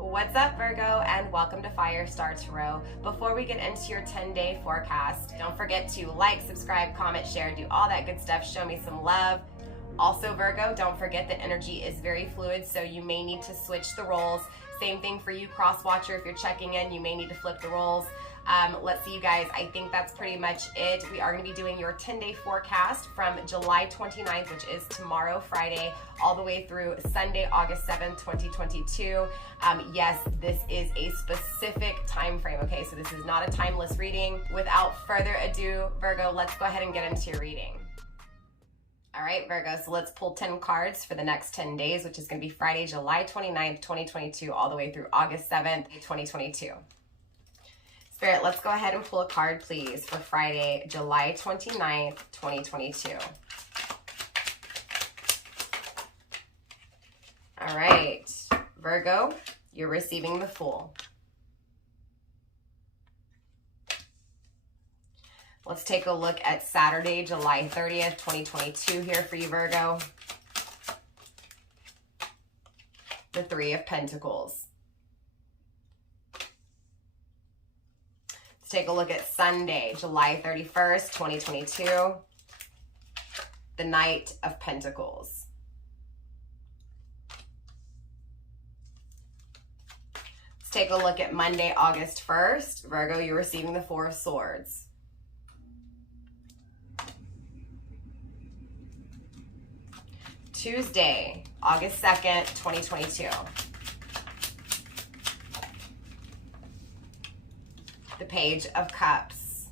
What's up, Virgo, and welcome to Firestarpassion Tarot. Before we get into your 10-day forecast, don't forget to like, subscribe, comment, share, do all that good stuff. Show me some love. Also, Virgo, don't forget that energy is very fluid, so you may need to switch the roles. Same thing for you, cross watcher. If you're checking in, you may need to flip the roles. Let's see, you guys. I think that's pretty much it. We are going to be doing your 10-day forecast from July 29th, which is tomorrow, Friday, all the way through Sunday, August 7th, 2022. Yes, this is a specific time frame, okay? So this is not a timeless reading. Without further ado, Virgo, let's go ahead and get into your reading. All right, Virgo, so let's pull 10 cards for the next 10 days, which is going to be Friday, July 29th, 2022, all the way through August 7th, 2022. Spirit, let's go ahead and pull a card, please, for Friday, July 29th, 2022. All right, Virgo, you're receiving the Fool. Let's take a look at Saturday, July 30th, 2022 here for you, Virgo. The Three of Pentacles. Take a look at Sunday, July 31st, 2022, the Knight of Pentacles. Let's take a look at Monday, August 1st. Virgo, you're receiving the Four of Swords. Tuesday, August 2nd, 2022. The Page of Cups.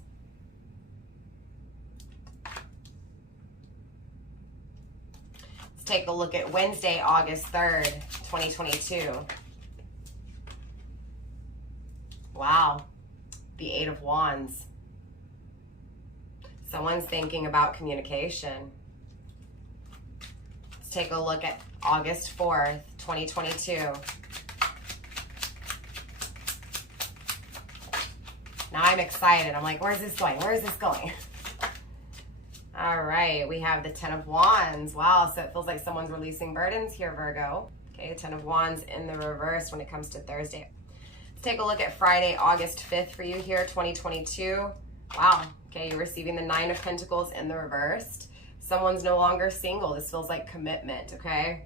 Let's take a look at Wednesday, August 3rd, 2022. Wow, the Eight of Wands. Someone's thinking about communication. Let's take a look at August 4th, 2022. Now I'm excited. I'm like, where's this going? Where is this going? All right, we have the Ten of Wands. Wow, so it feels like someone's releasing burdens here, Virgo. Okay, Ten of Wands in the reverse when it comes to Thursday. Let's take a look at Friday, August 5th for you here, 2022. Wow, okay, you're receiving the Nine of Pentacles in the reversed. Someone's no longer single. This feels like commitment, okay?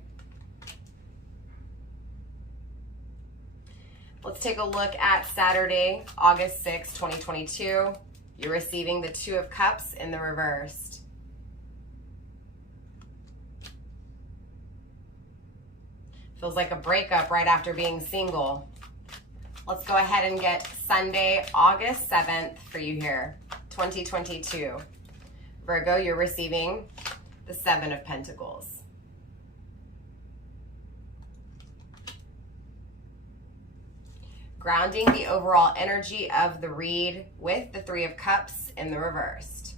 Let's take a look at Saturday, August 6th, 2022. You're receiving the Two of Cups in the reversed. Feels like a breakup right after being single. Let's go ahead and get Sunday, August 7th for you here, 2022. Virgo, you're receiving the Seven of Pentacles. Grounding the overall energy of the read with the Three of Cups in the reversed.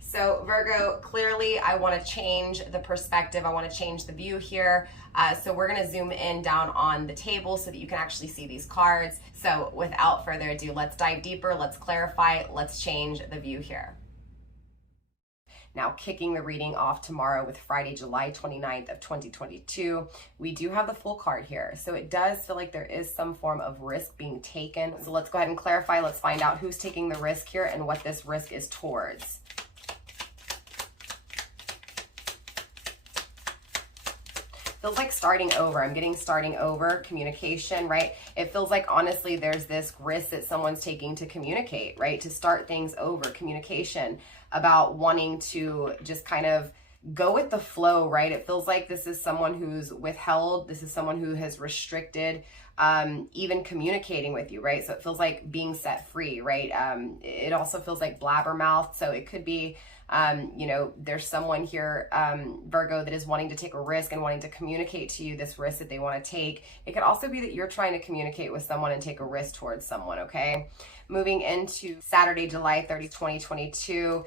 So Virgo, clearly I want to change the perspective. I want to change the view here. So we're going to zoom in down on the table so that you can actually see these cards. So without further ado, let's dive deeper. Let's clarify. Let's change the view here. Now, kicking the reading off tomorrow with Friday, July 29th of 2022, we do have the Fool card here. So it does feel like there is some form of risk being taken. So let's go ahead and clarify. Let's find out who's taking the risk here and what this risk is towards. Feels like starting over. I'm getting starting over, communication, right? It feels like, honestly, there's this risk that someone's taking to communicate, right? To start things over, communication, about wanting to just kind of go with the flow, right? It feels like this is someone who's withheld. This is someone who has restricted even communicating with you, right? So it feels like being set free, right? It also feels like blabbermouth. So it could be, you know, there's someone here, Virgo, that is wanting to take a risk and wanting to communicate to you this risk that they want to take. It could also be that you're trying to communicate with someone and take a risk towards someone, okay? Moving into Saturday, July 30th, 2022,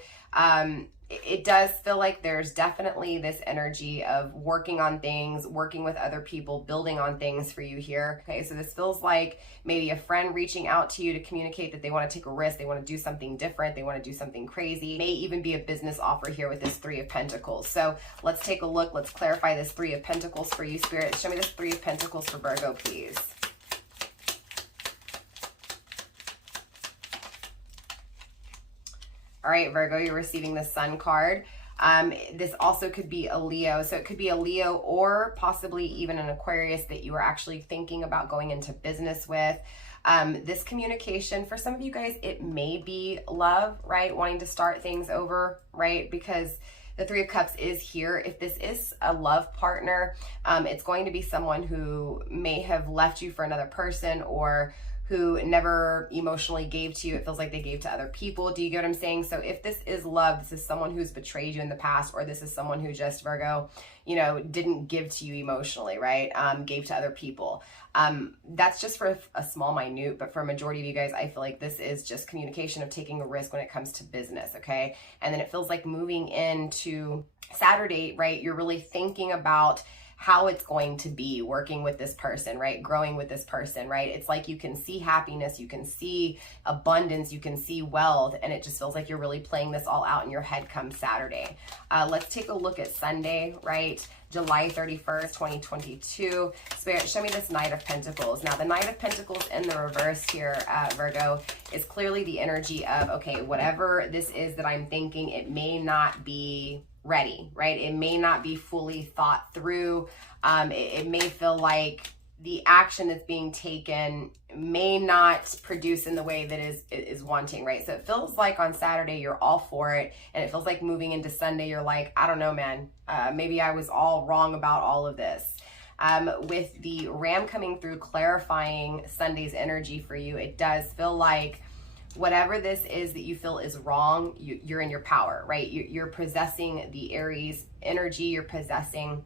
it does feel like there's definitely this energy of working on things, working with other people, building on things for you here. Okay, so this feels like maybe a friend reaching out to you to communicate that they want to take a risk, they want to do something different, they want to do something crazy. It may even be a business offer here with this Three of Pentacles. So let's take a look. Let's clarify this Three of Pentacles for you, Spirit. Show me this Three of Pentacles for Virgo, please. All right, Virgo, you're receiving the Sun card. This also could be a Leo. So it could be a Leo or possibly even an Aquarius that you are actually thinking about going into business with. This communication, for some of you guys, it may be love, right? Wanting to start things over, right? Because the Three of Cups is here. If this is a love partner, it's going to be someone who may have left you for another person or who never emotionally gave to you. It feels like they gave to other people. Do you get what I'm saying? So if this is love, this is someone who's betrayed you in the past, or this is someone who just, Virgo, you know, didn't give to you emotionally, right? Gave to other people. That's just for a small minute, but for a majority of you guys, I feel like this is just communication of taking a risk when it comes to business, okay? And then it feels like moving into Saturday, right? You're really thinking about how it's going to be working with this person, right? Growing with this person, right? It's like you can see happiness, you can see abundance, you can see wealth, and it just feels like you're really playing this all out in your head come Saturday. Let's take a look at Sunday, right? July 31st, 2022. Spirit, show me this Knight of Pentacles. Now, the Knight of Pentacles in the reverse here, Virgo, is clearly the energy of, okay, whatever this is that I'm thinking, it may not be ready, right? It may not be fully thought through. It may feel like the action that's being taken may not produce in the way that is wanting, right? So it feels like on Saturday you're all for it, and it feels like moving into Sunday you're like, I don't know, man, maybe I was all wrong about all of this. With the Ram coming through clarifying Sunday's energy for you, it does feel like whatever this is that you feel is wrong, you're in your power, right? You're possessing the Aries energy, you're possessing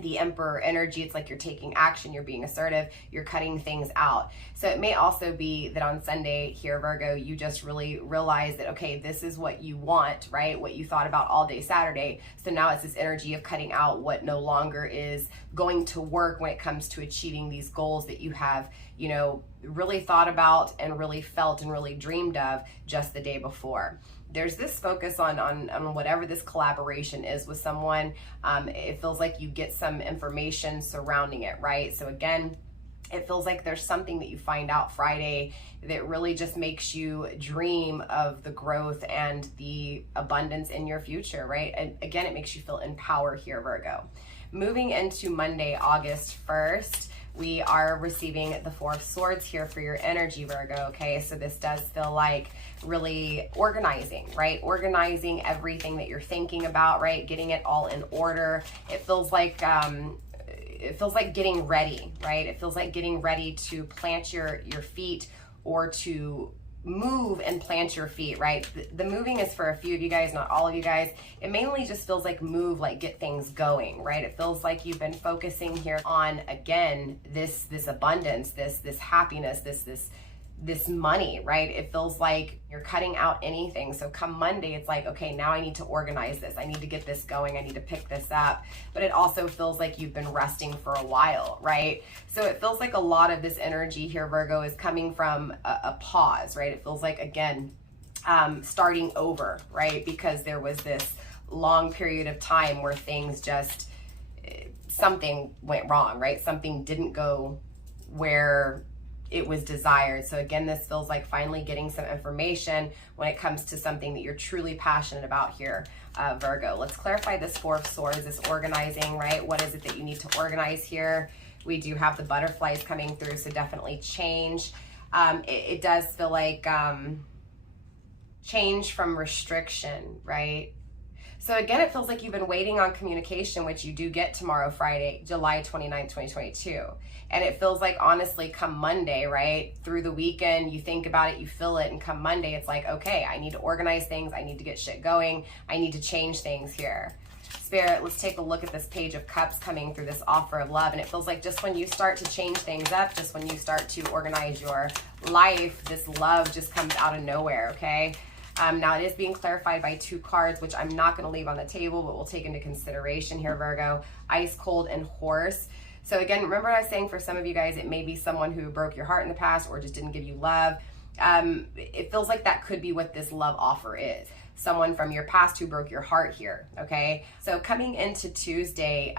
the Emperor energy. It's like you're taking action, you're being assertive, you're cutting things out. So it may also be that on Sunday here, Virgo, you just really realize that, okay, this is what you want, right? What you thought about all day Saturday. So now it's this energy of cutting out what no longer is going to work when it comes to achieving these goals that you have, you know, really thought about and really felt and really dreamed of just the day before. There's this focus on whatever this collaboration is with someone. It feels like you get some information surrounding it, right? So again, it feels like there's something that you find out Friday that really just makes you dream of the growth and the abundance in your future, right? And again, it makes you feel in power here, Virgo. Moving into Monday, August 1st, we are receiving the Four of Swords here for your energy, Virgo, okay? So this does feel like really organizing, right? Organizing everything that you're thinking about, right? Getting it all in order. It feels like getting ready, right? It feels like getting ready to plant your feet or to move and plant your feet, right? The moving is for a few of you guys, not all of you guys. It mainly just feels like move, like get things going, right? It feels like you've been focusing here on, again, this abundance, this happiness, this money, right? It feels like you're cutting out anything. So come Monday, it's like, okay, now I need to organize this. I need to get this going. I need to pick this up. But it also feels like you've been resting for a while, right? So it feels like a lot of this energy here, Virgo, is coming from a pause, right? It feels like, again, starting over, right? Because there was this long period of time where things just, something went wrong, right? Something didn't go where it was desired. So again, this feels like finally getting some information when it comes to something that you're truly passionate about here, Virgo. Let's clarify this Four of Swords, this organizing, right? What is it that you need to organize here? We do have the butterflies coming through, so definitely change. It does feel like change from restriction, right? So again, it feels like you've been waiting on communication, which you do get tomorrow, Friday, July 29th, 2022. And it feels like, honestly, come Monday, right, through the weekend, you think about it, you feel it, and come Monday, it's like, okay, I need to organize things, I need to get shit going, I need to change things here. Spirit, let's take a look at this Page of Cups coming through this offer of love. And it feels like just when you start to change things up, just when you start to organize your life, this love just comes out of nowhere, okay? Now it is being clarified by 2 cards, which I'm not going to leave on the table, but we'll take into consideration here, Virgo. Ice Cold and Horse. So again, remember I was saying for some of you guys, it may be someone who broke your heart in the past or just didn't give you love. It feels like that could be what this love offer is. Someone from your past who broke your heart here, okay? So coming into Tuesday,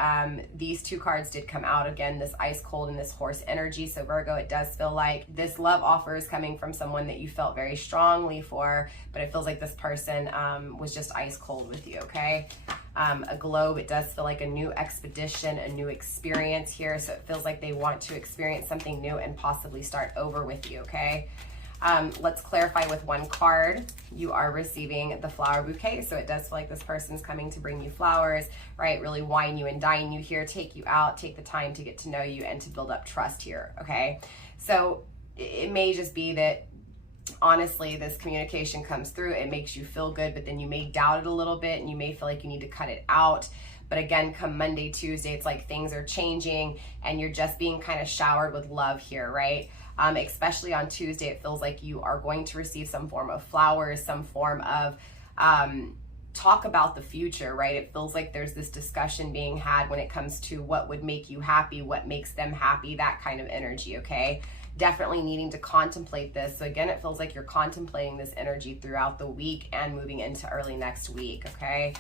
these 2 cards did come out again, this Ice Cold and this Horse energy. So Virgo, it does feel like this love offer is coming from someone that you felt very strongly for, but it feels like this person was just ice cold with you, okay? A globe, it does feel like a new expedition, a new experience here. So it feels like they want to experience something new and possibly start over with you, okay? Let's clarify with 1 card. You are receiving the flower bouquet. So it does feel like this person's coming to bring you flowers, right? Really wine you and dine you here, take you out, take the time to get to know you and to build up trust here, okay? So it may just be that honestly, this communication comes through, it makes you feel good, but then you may doubt it a little bit and you may feel like you need to cut it out. But again, come Monday, Tuesday, it's like things are changing and you're just being kind of showered with love here, right? Especially on Tuesday, it feels like you are going to receive some form of flowers, some form of talk about the future, right? It feels like there's this discussion being had when it comes to what would make you happy, what makes them happy, that kind of energy, okay? Definitely needing to contemplate this. So again, it feels like you're contemplating this energy throughout the week and moving into early next week, okay?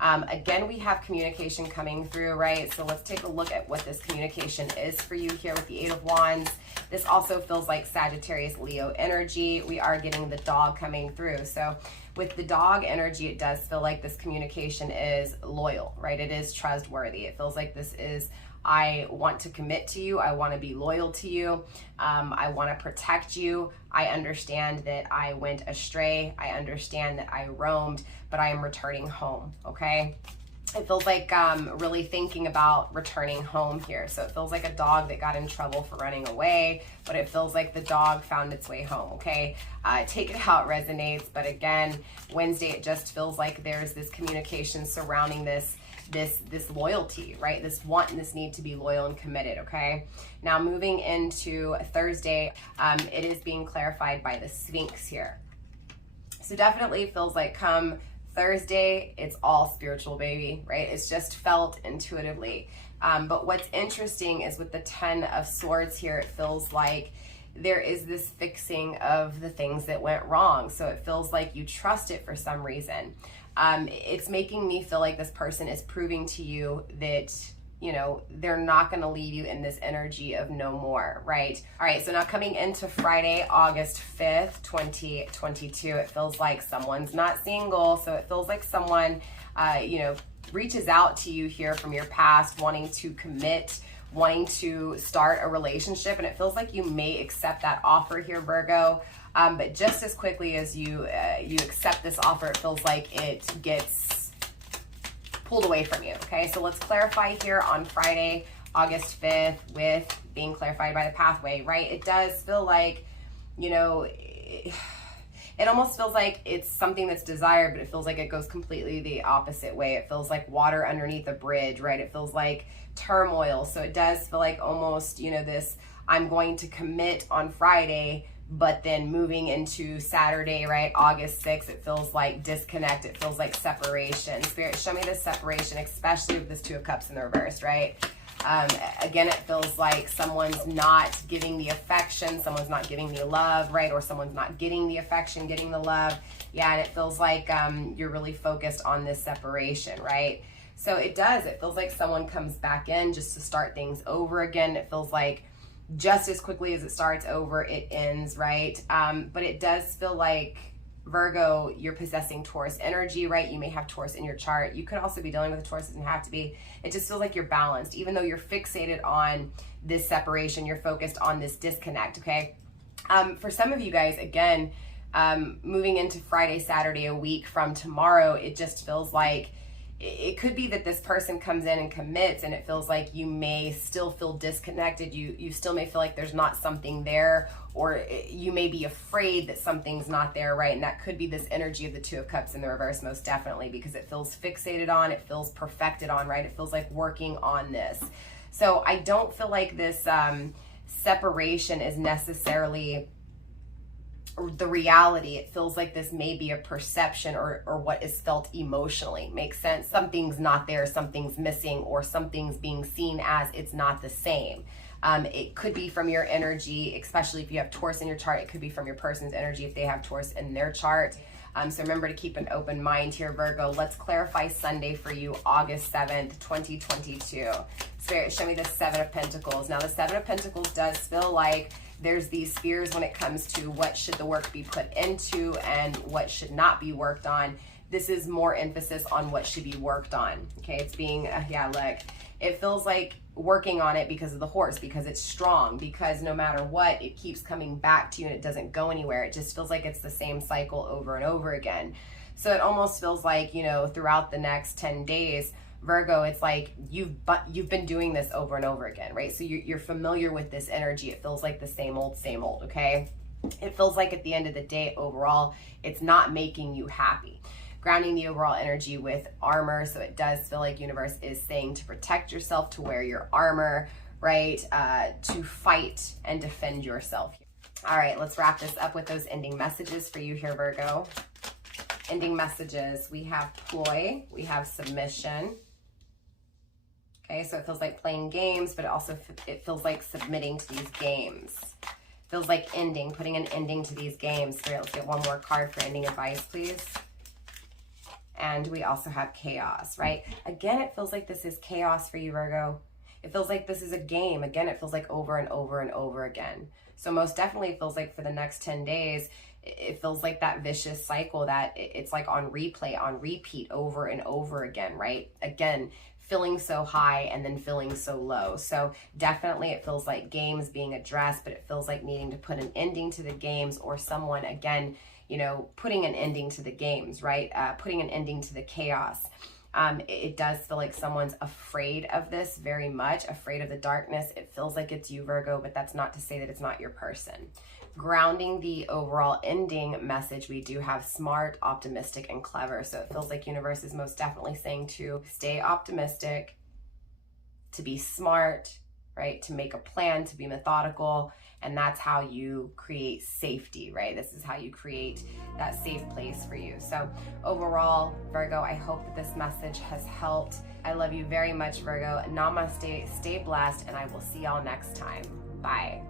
Again, we have communication coming through, right? So let's take a look at what this communication is for you here with the 8 of Wands. This also feels like Sagittarius, Leo energy. We are getting the dog coming through. So with the dog energy, it does feel like this communication is loyal, right? It is trustworthy. It feels like this is, I want to commit to you. I want to be loyal to you. I want to protect you. I understand that I went astray. I understand that I roamed, but I am returning home, okay? It feels like really thinking about returning home here. So it feels like a dog that got in trouble for running away, but it feels like the dog found its way home, okay? Take it how it resonates. But again, Wednesday, it just feels like there's this communication surrounding this loyalty, right? This want and this need to be loyal and committed, okay? Now moving into Thursday, it is being clarified by the Sphinx here. So definitely feels like come Thursday, it's all spiritual, baby, right? It's just felt intuitively. But what's interesting is with the 10 of Swords here, it feels like there is this fixing of the things that went wrong. So it feels like you trust it for some reason. It's making me feel like this person is proving to you that, you know, they're not going to leave you in this energy of no more, right? All right, so now coming into Friday, August 5th, 2022, it feels like someone's not single. So it feels like someone, you know, reaches out to you here from your past, wanting to commit, wanting to start a relationship. And it feels like you may accept that offer here, Virgo. But just as quickly as you accept this offer, it feels like it gets pulled away from you, okay? So let's clarify here on Friday, August 5th, with being clarified by the pathway, right? It does feel like, you know, it almost feels like it's something that's desired, but it feels like it goes completely the opposite way. It feels like water underneath a bridge, right? It feels like turmoil. So it does feel like almost, you know, this, I'm going to commit on Friday, but then moving into Saturday, right, August 6th, it feels like disconnect. It feels like separation. Spirit, show me this separation, especially with this 2 of Cups in the reverse, right? Again, it feels like someone's not giving the affection, someone's not giving the love, right? Or someone's not getting the affection, getting the love. Yeah, and it feels like you're really focused on this separation, right? So it feels like someone comes back in just to start things over again. It feels like just as quickly as it starts over, it ends, right? But it does feel like, Virgo, you're possessing Taurus energy, right? You may have Taurus in your chart. You could also be dealing with a Taurus, it doesn't have to be. It just feels like you're balanced. Even though you're fixated on this separation, you're focused on this disconnect, okay? For some of you guys, again, moving into Friday, Saturday, a week from tomorrow, it just feels like it could be that this person comes in and commits and it feels like you may still feel disconnected. You still may feel like there's not something there, or you may be afraid that something's not there, right? And that could be this energy of the 2 of Cups in the reverse, most definitely, because it feels fixated on, it feels perfected on, right? It feels like working on this. So I don't feel like this separation is necessarily the reality. It feels like this may be a perception or what is felt emotionally. Makes sense? Something's not there, something's missing, or something's being seen as it's not the same. It could be from your energy, especially if you have Taurus in your chart. It could be from your person's energy if they have Taurus in their chart. So remember to keep an open mind here, Virgo. Let's clarify Sunday for you, August 7th, 2022. Spirit, show me the Seven of Pentacles. Now, the Seven of Pentacles does feel like there's these fears when it comes to what should the work be put into and what should not be worked on. This is more emphasis on what should be worked on. Okay, it's being, yeah, look, it feels like working on it because of the horse, because it's strong, because no matter what, it keeps coming back to you and it doesn't go anywhere. It just feels like it's the same cycle over and over again. So it almost feels like, you know, throughout the next 10 days, Virgo, it's like you've been doing this over and over again, right? So you're familiar with this energy. It feels like the same old, okay? It feels like at the end of the day, overall, it's not making you happy. Grounding the overall energy with armor, so it does feel like universe is saying to protect yourself, to wear your armor, right? To fight and defend yourself. All right, let's wrap this up with those ending messages for you here, Virgo. Ending messages, we have ploy, we have submission. Okay, so it feels like playing games, but it feels like submitting to these games. Feels like ending, putting an ending to these games. All right, let's get one more card for ending advice, please. And we also have chaos, right? Again, it feels like this is chaos for you, Virgo. It feels like this is a game. Again, it feels like over and over and over again. So most definitely it feels like for the next 10 days, it feels like that vicious cycle that it's like on replay, on repeat over and over again, right? Again, feeling so high and then feeling so low. So definitely it feels like games being addressed, but it feels like needing to put an ending to the games, or someone, again, you know, putting an ending to the games, right? Putting an ending to the chaos. It does feel like someone's afraid of this very much, afraid of the darkness. It feels like it's you, Virgo, but that's not to say that it's not your person. Grounding the overall ending message, we do have smart, optimistic, and clever. So it feels like universe is most definitely saying to stay optimistic, to be smart, right? To make a plan, to be methodical. And that's how you create safety, right? This is how you create that safe place for you. So overall, Virgo, I hope that this message has helped. I love you very much, Virgo. Namaste, stay blessed, and I will see y'all next time. Bye.